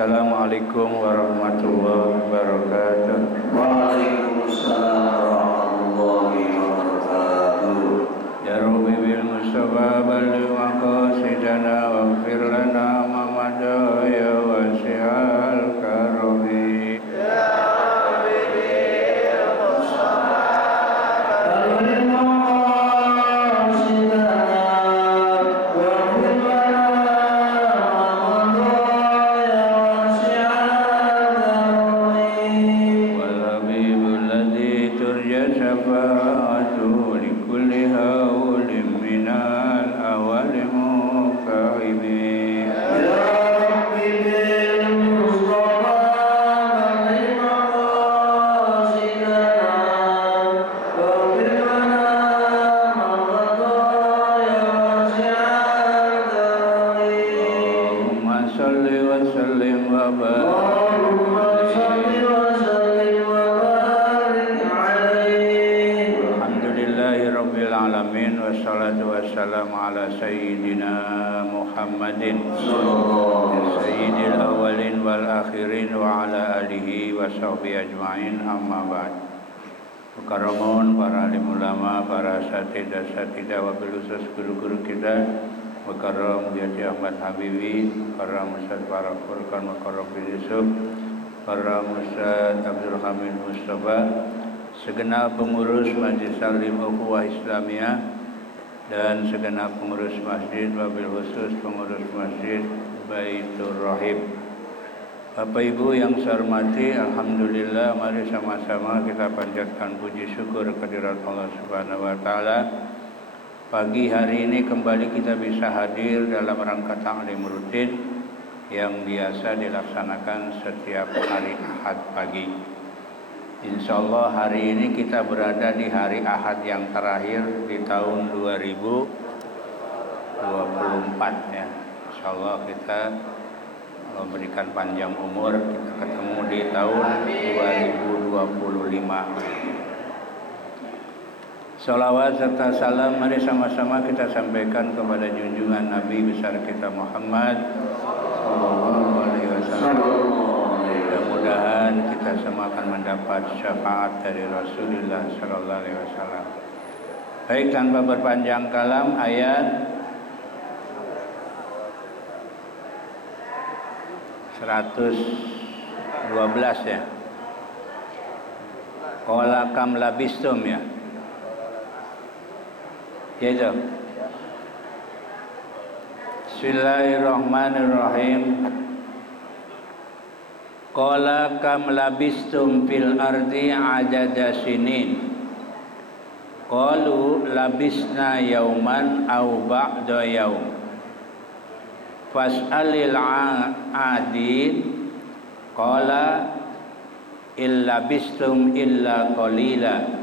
Assalamualaikum warahmatullahi wabarakatuh. Waalaikumsalam warahmatullahi wabarakatuh. Ya Rabbi bil Mustafa balligh maqasidana waghfir lana ma madha ya wasi'al karami. Ya Rabbi bil Mustafa balligh maqasidana waghfir lana ma madha ya wasi'al karami. Wal habibul ladzi turja syafa'atuhu li kulli haulin minal awali muqaimi. Ya Rabbi bil Mustafa balligh maqasidana waghfir lana ma madha ya wasi'al karami. Allahumma shalli wa sallim wa Allahumma salli barik. wa sallim wa barik alaihi. Alhamdulillahi rabbil alamin wassalatu wassalamu ala sayyidina Muhammadin sayyidil awwalin wal akhirin wa ala alihi wa sahbihi ajma'in, amma ba'd. Mukarramun para alim ulama, para asatidah wabil khusus guru-guru kita, mukarram Haji Ahmad Habibi, mukarram Ustaz Farah Furqan, mukarram Yusuf, mukarram Ustaz Abdul Hamid Mustafa, segenap pengurus Majlis Salim Ukhuwah Islamiyah dan segenap pengurus masjid, wabil khusus pengurus masjid Baitur Rahim. Bapak Ibu yang saya hormati, alhamdulillah, mari sama-sama kita panjatkan puji syukur kehadirat Allah Subhanahu wa taala. Pagi hari ini kembali kita bisa hadir dalam rangka taklim rutin yang biasa dilaksanakan setiap hari Ahad pagi. Insya Allah hari ini kita berada di hari Ahad yang terakhir di tahun 2024 ya. Insya Allah kita memberikan panjang umur, kita ketemu di tahun 2025. Salawat serta salam mari sama-sama kita sampaikan kepada junjungan Nabi besar kita Muhammad sallallahu alaihi wasallam. Mudah-mudahan kita semua akan mendapat syafaat dari Rasulullah sallallahu alaihi wasallam. Baik, tanpa berpanjang kalam, ayat 112 ya. Qala kam labistum ya. Yaitu Bismillahirrahmanirrahim. Qala kam labistum fil ardi adada sinin. Qalu labisna yauman aw ba'da yaum. Fas'alil adin. Qala illa bistum illa qalila.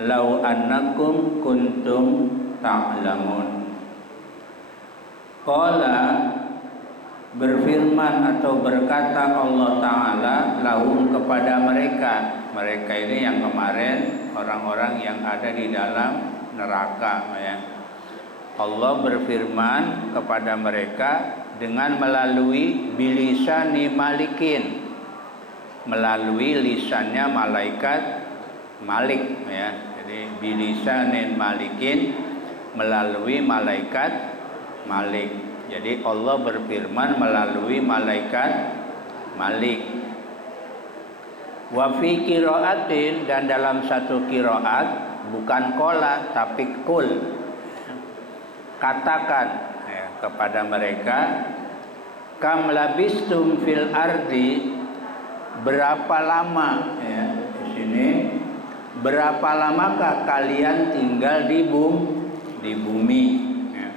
Lau annakum kuntum ta'lamun. Qala berfirman atau berkata Allah Ta'ala lahum kepada mereka. Mereka ini yang kemarin orang-orang yang ada di dalam neraka ya. Allah berfirman kepada mereka dengan melalui bilisani malikin, melalui lisannya malaikat Malik ya. Jadi bilisanin malikin, melalui malaikat Malik. Jadi Allah berfirman melalui malaikat Malik. Wa fi qiraatin, dan dalam satu qiraat bukan qala tapi qul. Katakan ya, kepada mereka, kam labistum fil ardi, berapa lama ya, di sini berapa lamakah kalian tinggal di bumi ya.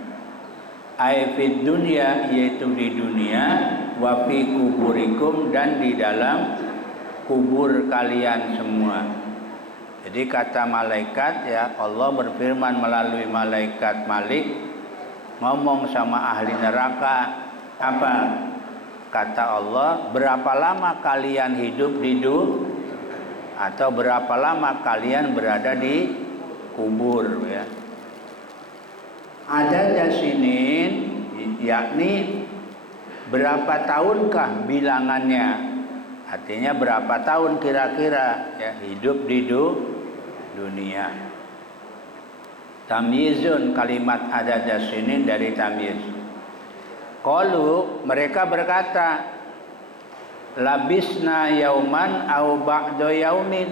Aifid dunia, yaitu di dunia, wa fi kuburikum, dan di dalam kubur kalian semua. Jadi kata malaikat ya, Allah berfirman melalui malaikat Malik ngomong sama ahli neraka. Apa kata Allah? Berapa lama kalian hidup di dunia, atau berapa lama kalian berada di kubur ya. Ada jasinin yakni berapa tahunkah bilangannya? Artinya berapa tahun kira-kira ya hidup di dunia. Tamyizun, kalimat adada sini dari tamyiz. Qalu, mereka berkata, labisna yauman au ba'da yaumin.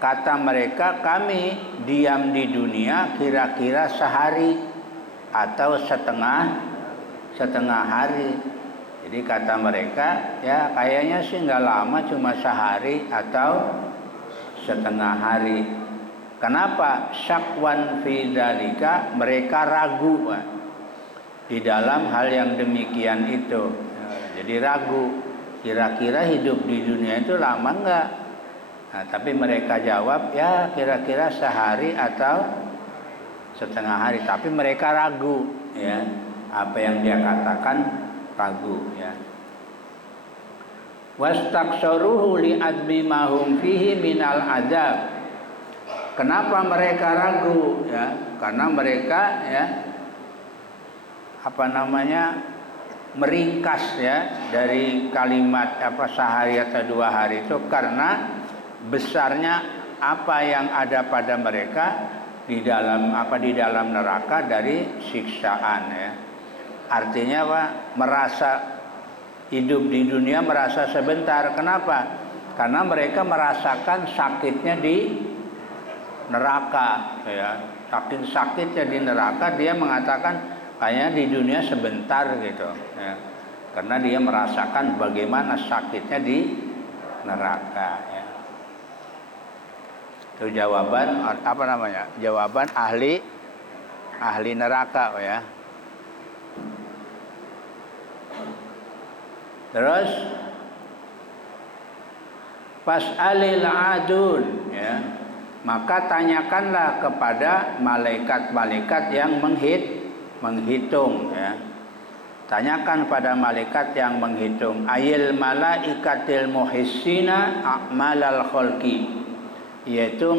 Kata mereka, kami diam di dunia kira-kira sehari atau setengah hari. Jadi kata mereka, ya kayaknya sih nggak lama, cuma sehari atau setengah hari. Kenapa? Syakwan fi dzalika, mereka ragu Pak, di dalam hal yang demikian itu. Jadi ragu, kira-kira hidup di dunia itu lama enggak? Nah, tapi mereka jawab, ya kira-kira sehari atau setengah hari. Tapi mereka ragu, ya apa yang dia katakan ragu, ya. Wastaksaruhu li admi mahum fihi minal adab. Kenapa mereka ragu? Ya, karena mereka meringkas ya dari kalimat sehari atau 2 hari itu karena besarnya apa yang ada pada mereka di dalam neraka dari siksaan ya. Artinya merasa hidup di dunia merasa sebentar. Kenapa? Karena mereka merasakan sakitnya di neraka ya. Saking sakitnya di neraka, dia mengatakan kayaknya di dunia sebentar gitu ya. Karena dia merasakan bagaimana sakitnya di neraka ya. Itu jawaban jawaban ahli neraka ya. Terus fas'alil adun ya. Maka tanyakanlah kepada malaikat-malaikat yang menghitung ya. Tanyakan pada malaikat yang menghitung, ayil malaikatil muhissina a'malal khalqi, yaitu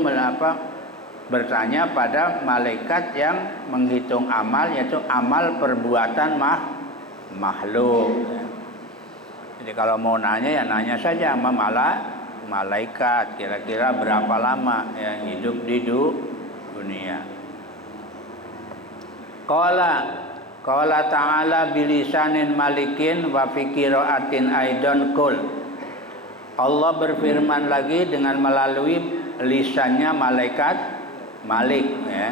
bertanya pada malaikat yang menghitung amal, yaitu amal perbuatan makhluk ya. Jadi kalau mau nanya ya nanya saja sama malaikat, kira-kira berapa lama ya hidup di dunia. Qala ta'ala bilisanin malikin wa fi qiraatin aidan qul. Allah berfirman lagi dengan melalui lisannya malaikat Malik ya.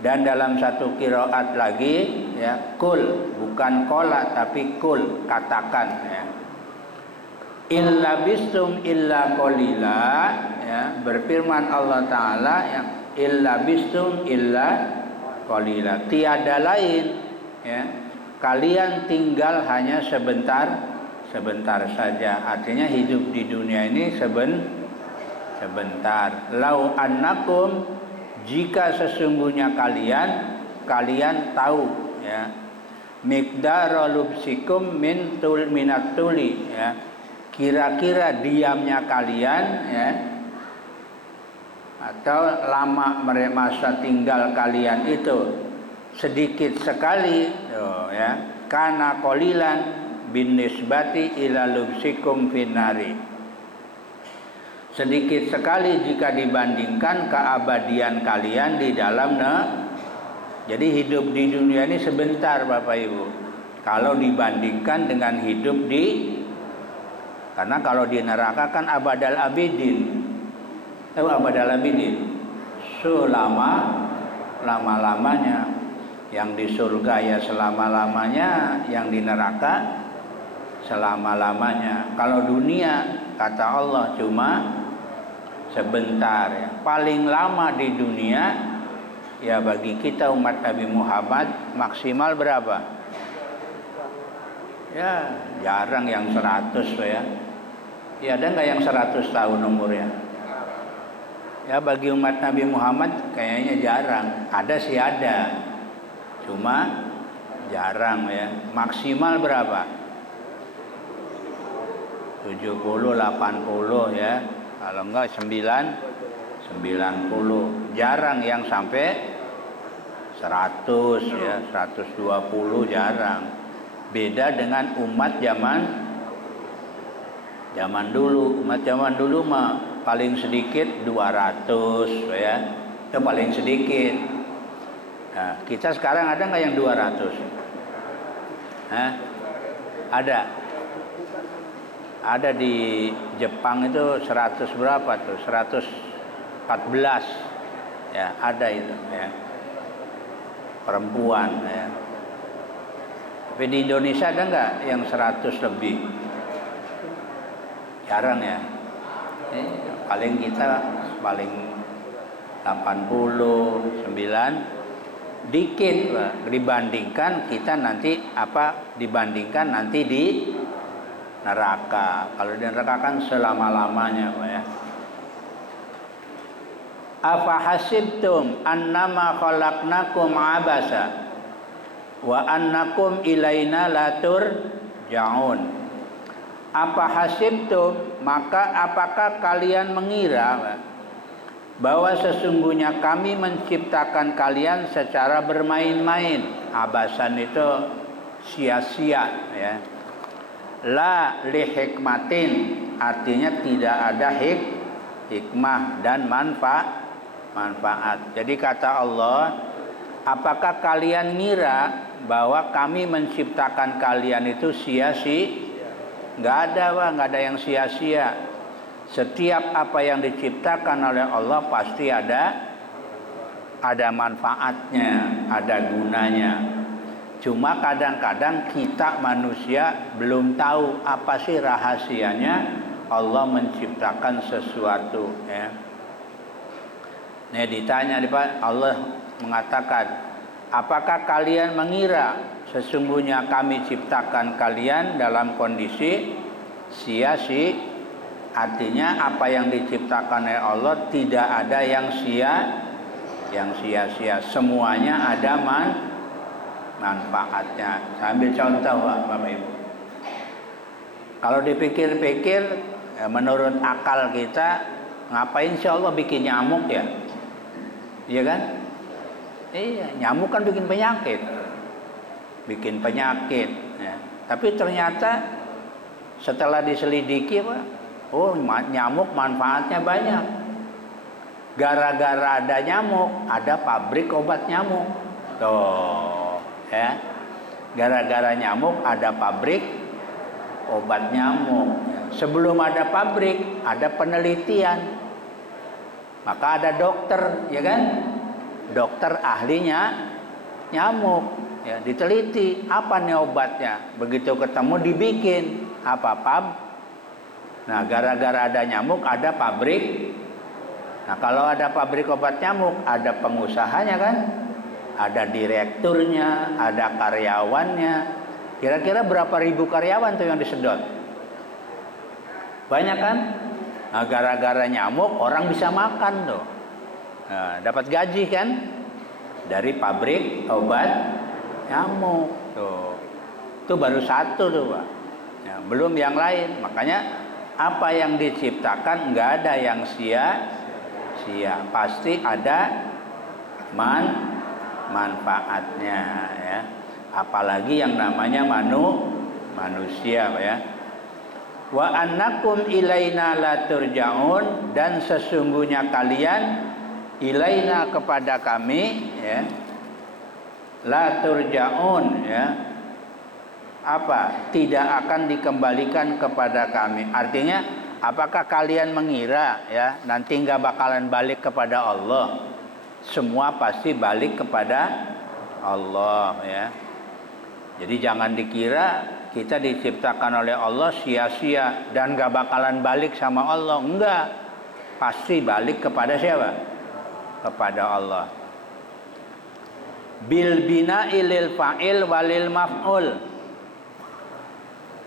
Dan dalam satu qiraat lagi ya qul, bukan qala tapi qul, katakan ya. Illa bistum illa qalila ya, berfirman Allah Ta'ala yang illa bistum illa qalila, tiada lain ya, kalian tinggal hanya sebentar saja. Artinya hidup di dunia ini sebentar. Lau annakum, jika sesungguhnya kalian tahu ya, miqdara lubsikum minat tuli ya, kira-kira diamnya kalian ya, atau lama masa tinggal kalian itu sedikit sekali ya, kana qalilan bin nisbati ila lubsikum finari, sedikit sekali jika dibandingkan keabadian kalian di dalam jadi hidup di dunia ini sebentar Bapak Ibu kalau dibandingkan dengan hidup karena kalau di neraka kan abadal abidin. Tahu abadal abidin? Lama-lamanya. Yang di surga ya selama-lamanya, yang di neraka selama-lamanya. Kalau dunia kata Allah cuma sebentar ya. Paling lama di dunia ya bagi kita umat Nabi Muhammad maksimal berapa? Ya jarang yang 100 ya. Ya ada nggak yang 100 tahun umurnya? Ya bagi umat Nabi Muhammad kayaknya jarang. Ada sih ada, cuma jarang ya. Maksimal berapa? 70, 80 ya. Kalau enggak 90. Jarang yang sampai 100 ya, 120 jarang. Beda dengan umat zaman dulu. Umat zaman dulu mah paling sedikit 200 ya. Itu paling sedikit. Nah, kita sekarang ada nggak yang 200? Hah? Ada. Ada di Jepang itu 100 berapa tuh? 114. Ya, ada itu ya. Perempuan ya. Tapi di Indonesia ada nggak yang 100 lebih? Jarang ya. Paling kita paling 89 dikit Pak. Dibandingkan kita nanti dibandingkan nanti di neraka. Kalau di neraka kan selama-lamanya Pak ya. Afa hasibtum annama khalaqnakum abasa wa annakum ilaina la turja'un. Apa hasibtum, maka apakah kalian mengira bahwa sesungguhnya kami menciptakan kalian secara bermain-main. Abasan itu sia-sia ya. La li hikmatin, artinya tidak ada hikmah dan manfaat. Jadi kata Allah, apakah kalian ngira bahwa kami menciptakan kalian itu sia-sia? Nggak ada Pak, nggak ada yang sia-sia. Setiap apa yang diciptakan oleh Allah pasti ada manfaatnya, ada gunanya. Cuma kadang-kadang kita manusia belum tahu apa sih rahasianya Allah menciptakan sesuatu ya. Nah, ditanya Pak, Allah mengatakan, apakah kalian mengira sesungguhnya kami ciptakan kalian dalam kondisi sia-sia? Artinya apa yang diciptakan oleh Allah tidak ada yang sia-sia. Semuanya ada manfaatnya. Saya ambil contoh Bapak Ibu. Kalau dipikir-pikir menurut akal kita, ngapain sih Allah bikin nyamuk ya? Iya kan? Iya, nyamuk kan bikin penyakit ya. Tapi ternyata setelah diselidiki Pak, nyamuk manfaatnya banyak. Gara-gara ada nyamuk, ada pabrik obat nyamuk. Tuh, ya. Gara-gara nyamuk ada pabrik obat nyamuk. Sebelum ada pabrik, ada penelitian. Maka ada dokter, ya kan? Dokter ahlinya nyamuk, ya, diteliti apa nih obatnya. Begitu ketemu dibikin Nah, gara-gara ada nyamuk ada pabrik. Nah, kalau ada pabrik obat nyamuk, ada pengusahanya kan? Ada direkturnya, ada karyawannya. Kira-kira berapa ribu karyawan tuh yang disedot? Banyak kan? Nah, gara-gara nyamuk orang bisa makan tuh. Nah, dapat gaji kan? Dari pabrik obat nyamuk tuh. Itu baru satu tuh Pak. Ya, belum yang lain. Makanya apa yang diciptakan nggak ada yang sia-sia. Pasti ada manfaatnya ya. Apalagi yang namanya manusia Pak ya. Wa annakum ilaina la turja'un, dan sesungguhnya kalian ilaina kepada kami ya, la turja'un ya, tidak akan dikembalikan kepada kami. Artinya apakah kalian mengira ya nanti nggak bakalan balik kepada Allah? Semua pasti balik kepada Allah ya. Jadi jangan dikira kita diciptakan oleh Allah sia-sia dan gak bakalan balik sama Allah. Enggak. Pasti balik kepada siapa? Kepada Allah. Bil bina'i lil fa'il walil maf'ul.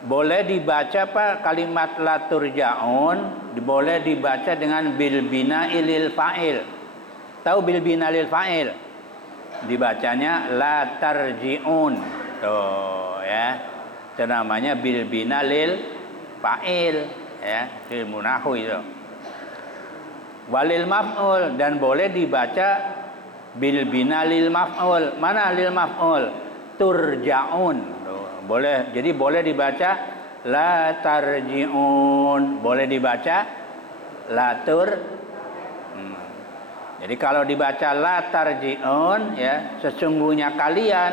Boleh dibaca Pak kalimat la turja'un, boleh dibaca dengan bil bina'i lil fa'il. Tahu bil bina lil fa'il? Dibacanya la tarji'un. Tuh ya. Itu namanya bil bina lil fa'il ya, ilmu nahwu itu. Walil maf'ul, dan boleh dibaca bil bina lil maf'ul. Mana lil maf'ul? Turja'un. boleh. Jadi boleh dibaca la tarji'un, boleh dibaca la tur. Jadi kalau dibaca la tarji'un ya, sesungguhnya kalian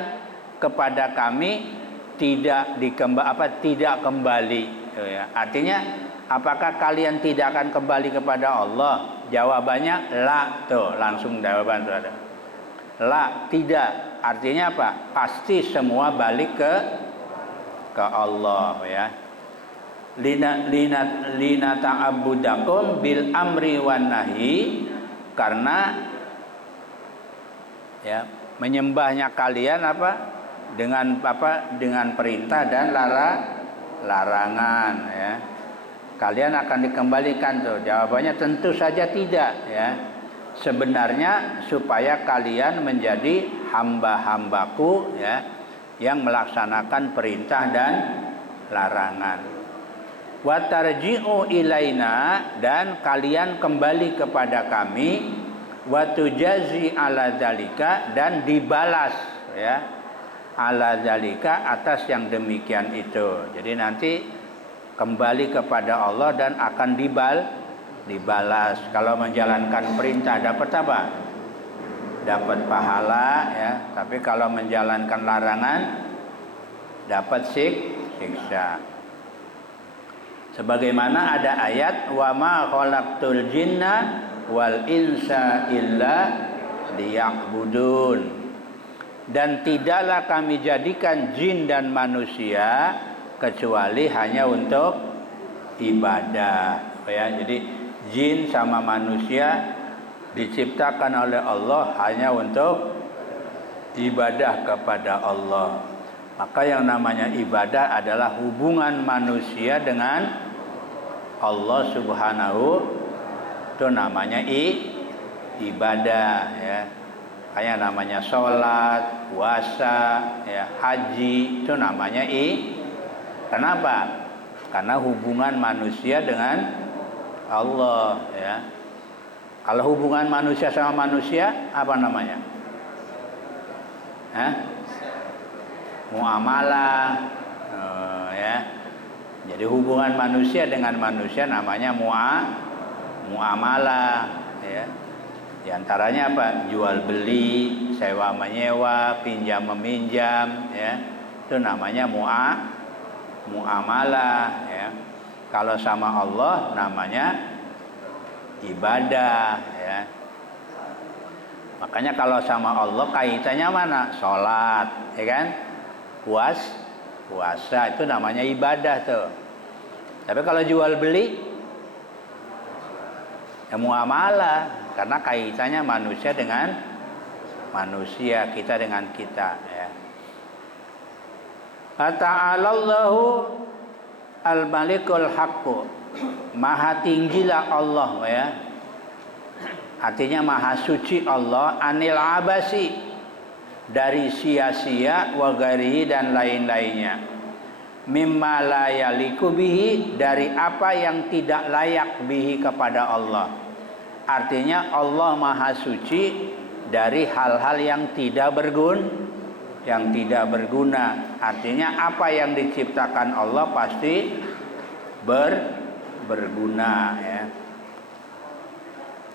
kepada kami tidak tidak kembali ya. Artinya apakah kalian tidak akan kembali kepada Allah? Jawabannya la, tuh langsung jawaban tuh ada. La, tidak. Artinya apa? Pasti semua balik ke Allah ya. Lina ta'abbudakum bil amri wan nahi, karena ya menyembahnya kalian dengan perintah dan larangan ya. Kalian akan dikembalikan tuh. Jawabannya tentu saja tidak ya. Sebenarnya supaya kalian menjadi hamba-hambaku ya, yang melaksanakan perintah dan larangan. Wa tarji'u ilaina, dan kalian kembali kepada kami, wa tujazi ala dzalika, dan dibalas ya, ala dzalika, atas yang demikian itu. Jadi nanti kembali kepada Allah dan akan dibalas. Kalau menjalankan perintah dapat apa? Dapat pahala ya. Tapi kalau menjalankan larangan dapat siksa. Sebagaimana ada ayat wa ma khalaqtul jinna wal insa illa liya'budun, dan tidaklah kami jadikan jin dan manusia kecuali hanya untuk ibadah ya. Jadi jin sama manusia diciptakan oleh Allah hanya untuk ibadah kepada Allah. Maka yang namanya ibadah adalah hubungan manusia dengan Allah Subhanahu, itu namanya ibadah ya. Kayak namanya sholat, puasa, ya, haji, itu namanya Kenapa? Karena hubungan manusia dengan Allah ya. Kalau hubungan manusia sama manusia apa namanya? Muamalah ya. Jadi hubungan manusia dengan manusia namanya muamalah ya. Di antaranya apa? Jual beli, sewa menyewa, pinjam meminjam ya. Itu namanya muamalah ya. Kalau sama Allah namanya ibadah ya. Makanya kalau sama Allah kaitannya mana? Sholat ya kan? Puasa itu namanya ibadah tuh. Tapi kalau jual beli ya muamalah, karena kaitannya manusia dengan manusia, kita dengan kita ya. Ta'alallahu al-malikul haqqu, maha tinggilah Allah ya. Artinya maha suci Allah, anil abasi, dari sia-sia, wa ghairihi, dan lain-lainnya, mimma la yaliku bihi, dari apa yang tidak layak bihi kepada Allah. Artinya Allah maha suci dari hal-hal yang tidak berguna. Artinya apa yang diciptakan Allah pasti berguna ya.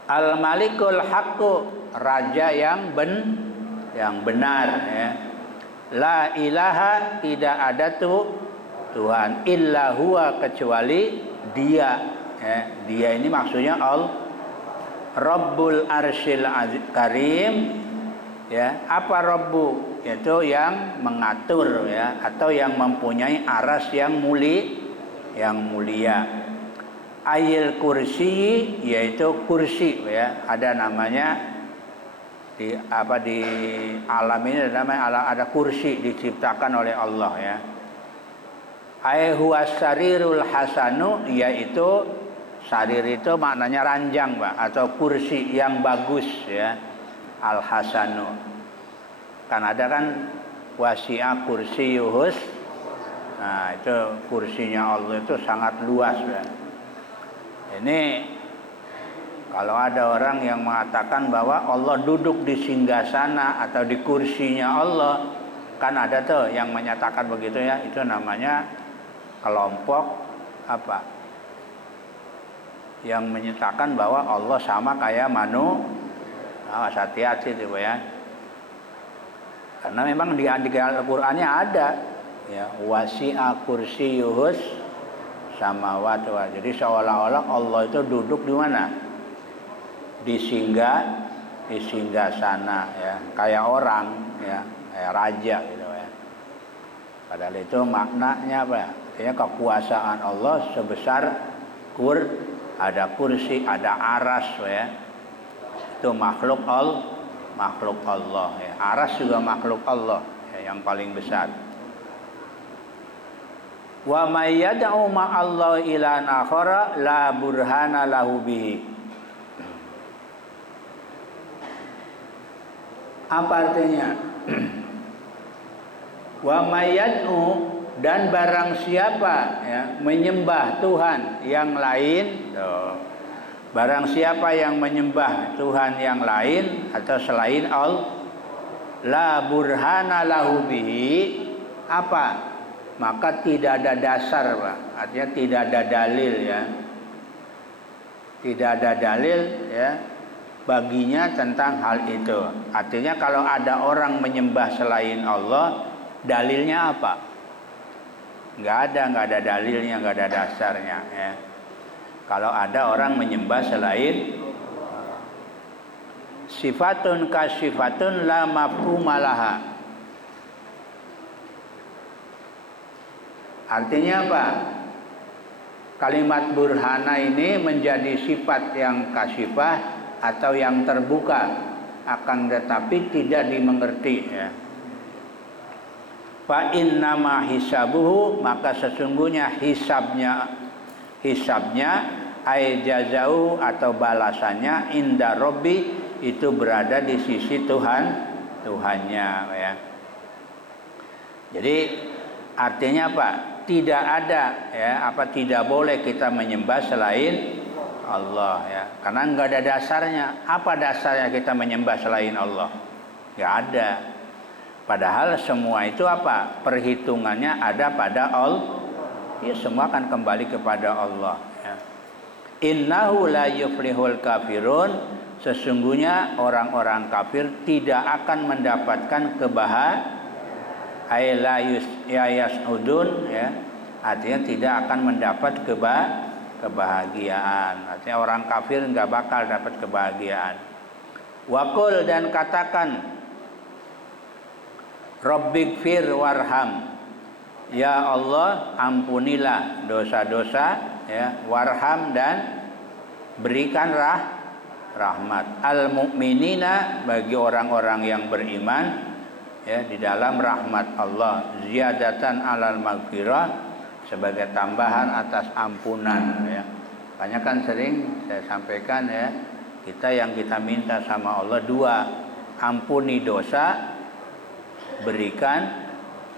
Al-Malikul Haqqu, raja yang benar ya. La ilaha, tidak ada Tuhan illa huwa, kecuali Dia ya. Dia ini maksudnya Rabbul Arsyil Karim ya. Apa Rabbu? Yaitu yang mengatur ya, atau yang mempunyai aras yang mulia. Ayil kursi, yaitu kursi ya. Ada namanya di alam ini ada kursi diciptakan oleh Allah ya. Huwas sarirul hasanu, yaitu sarir itu maknanya ranjang Pak, atau kursi yang bagus ya. Al hasanu, kan ada kan wasi'a kursiyuhus. Nah itu kursinya Allah itu sangat luas ya. Ini kalau ada orang yang mengatakan bahwa Allah duduk di singgasana atau di kursinya Allah, Kan ada tuh yang menyatakan begitu ya, itu namanya kelompok apa? Yang menyatakan bahwa Allah sama kayak awas hati-hati tuh ya. Karena memang di Al-Qur'annya ada ya, wasi'a kursiyyuhus samawati wal. Jadi seolah-olah Allah itu duduk di mana? Di singgah sana ya, kayak orang ya, kayak raja gitu ya. Padahal itu maknanya apa? Artinya kekuasaan Allah sebesar ada kursi, ada aras ya. Itu makhluk Allah ya. Aras juga makhluk Allah ya, yang paling besar. Wa may yad'u ma'allah ilahan akhara la burhana lahu bihi. Apa artinya? Wa may yad'u, dan barang siapa ya menyembah Tuhan yang lain, barang siapa yang menyembah Tuhan yang lain atau selain Allah, la burhana lahu bihi, apa? Maka tidak ada dasar, Pak. Artinya tidak ada dalil ya. Tidak ada dalil ya baginya tentang hal itu. Artinya kalau ada orang menyembah selain Allah, dalilnya apa? Nggak ada dalilnya, nggak ada dasarnya ya. Kalau ada orang menyembah selain sifatun kasifatun la mafhumalaha. Artinya apa? Kalimat burhana ini menjadi sifat yang kasifah atau yang terbuka, akan tetapi tidak dimengerti ya. Fa innama hisabuhu, maka sesungguhnya hisabnya ay jazau atau balasannya inda robbi, itu berada di sisi Tuhannya ya. Jadi artinya apa? Tidak ada ya, tidak boleh kita menyembah selain Allah ya, karena nggak ada dasarnya. Apa dasarnya kita menyembah selain Allah? Nggak ada. Padahal semua itu apa? Perhitungannya ada pada Allah. Ya, semua akan kembali kepada Allah ya. Innahu la yuflihul kafirun, sesungguhnya orang-orang kafir tidak akan mendapatkan kebahagiaan. Yasudun ya, artinya tidak akan mendapat kebahagiaan. Artinya orang kafir nggak bakal dapat kebahagiaan. Waqul, dan katakan, Rabbighfir warham, ya Allah ampunilah dosa-dosa ya, warham, dan berikan rahmat, al mukminina, bagi orang-orang yang beriman ya, di dalam rahmat Allah, ziyadatan alal maghfirah, sebagai tambahan atas ampunan ya. Makanya kan sering saya sampaikan ya, yang kita minta sama Allah dua, ampuni dosa, berikan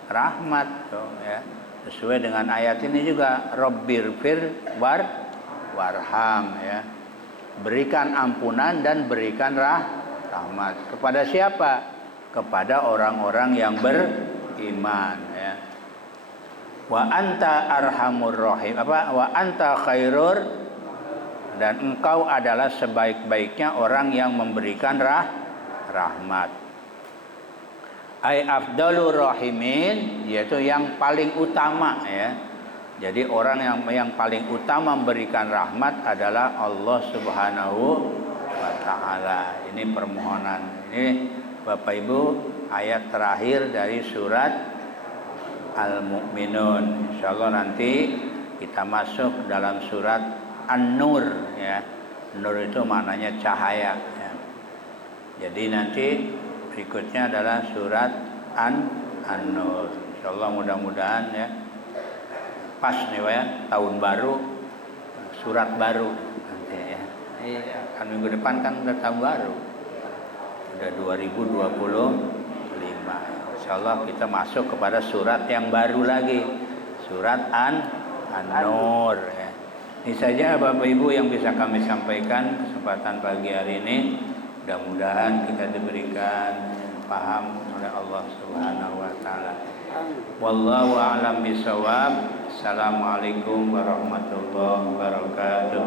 rahmat ya. Sesuai dengan ayat ini juga, Rabbirfir warham ya. Berikan ampunan dan berikan rahmat. Kepada siapa? Kepada orang-orang yang beriman ya. Wa anta arhamur rahim, wa anta khairur, dan engkau adalah sebaik-baiknya orang yang memberikan rahmat. Ai afdalur rahimin, yaitu yang paling utama ya. Jadi orang yang paling utama memberikan rahmat adalah Allah Subhanahu wa taala. Ini permohonan ini Bapak Ibu, ayat terakhir dari surat Al-Mu'minun. Insyaallah nanti kita masuk dalam surat An-Nur ya. Nur itu maknanya cahaya ya. Jadi nanti berikutnya adalah surat An-Nur. Insyaallah mudah-mudahan ya. Pas nih ya, tahun baru, surat baru nanti ya. Kan minggu depan kan udah tahun baru. Udah 2025. Insyaallah kita masuk kepada surat yang baru lagi, surat An-Nur ya. Ini saja Bapak Ibu yang bisa kami sampaikan kesempatan pagi hari ini. Mudah-mudahan kita diberikan paham oleh Allah Subhanahu wa taala. Wallahu a'lam bishawab. Assalamualaikum warahmatullahi wabarakatuh.